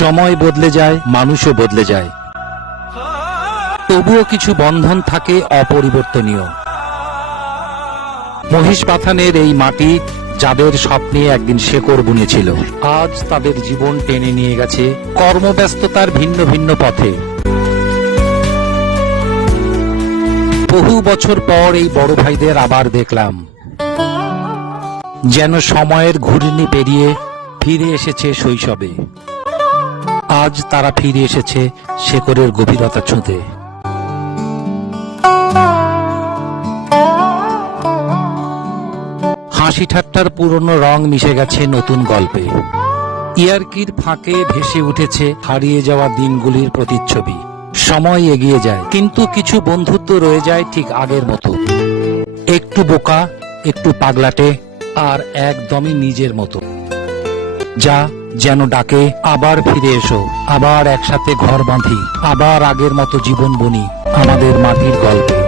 সময় বদলে যায়, মানুষও বদলে যায়। তবুও কিছু বন্ধন থাকে অপরিবর্তনীয়। মহিষ পাথানের এই মাটি যাদের স্বপ্নে একদিন শেকড় বুনেছিল, আজ তাদের জীবন টেনে নিয়ে গেছে কর্মব্যস্ততার ভিন্ন ভিন্ন পথে। বহু বছর পর এই বড় ভাইদের আবার দেখলাম। যেন সময়ের ঘূর্ণি পেরিয়ে ফিরে এসেছে শৈশবে। আজ তারা ফিরে এসেছে শেকড়ের গভীরতা ছুঁতে। হাসি ঠাট্টার পুরনো রং মিশে গেছে নতুন গল্পে। ইয়ারকির ফাঁকে ভেসে উঠেছে হারিয়ে যাওয়া দিনগুলির প্রতিচ্ছবি। সময় এগিয়ে যায়, কিন্তু কিছু বন্ধুত্ব রয়ে যায় ঠিক আগের মতো। একটু বোকা, একটু পাগলাটে, আর একদমই নিজের মতো। যা যেন ডাকে, আবার ফিরে এসো, আবার একসাথে ঘর বাঁধি, আবার আগের মতো জীবন বনি আমাদের মাটির গল্পে।